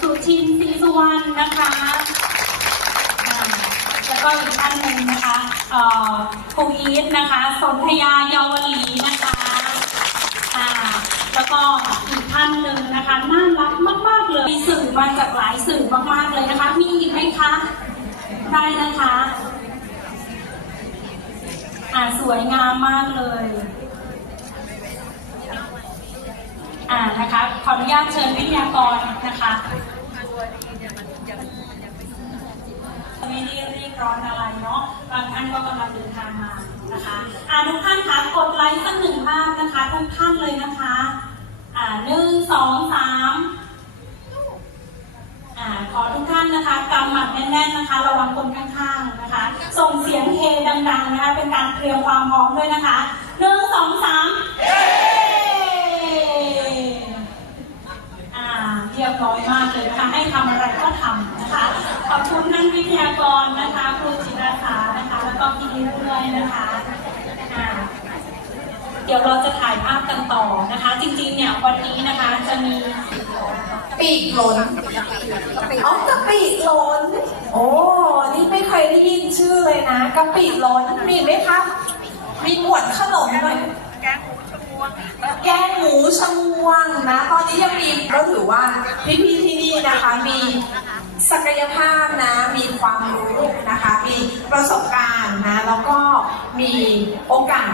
สุชินศรีสุวรรณนะคะแล้วก็อีกท่านหนึ่งนะคะเครูอีทนะคะ สนธยาเยาวลีนะคะแล้วก็อีกท่านหนึ่งนะคะน่ารักมาก ๆ เลยมีสื่อมาจากหลายสื่อมากๆเลยนะคะ มีอีกไหมคะได้นะคะอ่าสวยงามมากเลย อ่านะคะ ออนุญาตเชิญวิทยากรนะคะไม่ได้รีบร้อนอะไรเนาะ บางท่านก็กำลังเดินทางมานะคะอ่าทุกท่านคะกดไลค์สักหนึ่งภาพนะคะทุกท่านเลยนะคะอ่าหนึ่งสองสามอ่าขอทุกท่านนะคะกำหมัดแน่นๆนะคะ ระวังคนข้างๆนะคะ ส่งเสียงเฮดังๆนะคะ เป็นการเตรียมความพร้อมด้วยนะคะหนึ่งสองสามเย้อ่าเรีย บร้อยมากเลยนะคะให้ทำอะไรก็ทำนะคะ ขอบคุณท่านวิทยากรนะคะครูจิตอาสานะคะ แล้วก็พี่นิ้วด้วยนะคะอ่าเดี๋ยวเราจะถ่ายภาพกันต่อนะคะ จริงๆ เนี่ยวันนี้นะคะจะมีปีกล้นอ๋อกะปิล้นโอ้นี่ไม่เคยได้ยินชื่อเลยนะกะปิล้นมีไหมคะมีหมวดขนมหน่อยแกงหมู ชมวงแกงหมูชมวงนะตอนนี้ยังมีก็ถือว่าพี่ๆที่นี่นะคะมีศักยภาพนะ มีความรู้นะคะ มีประสบการณ์นะ แล้วก็มีโอกาส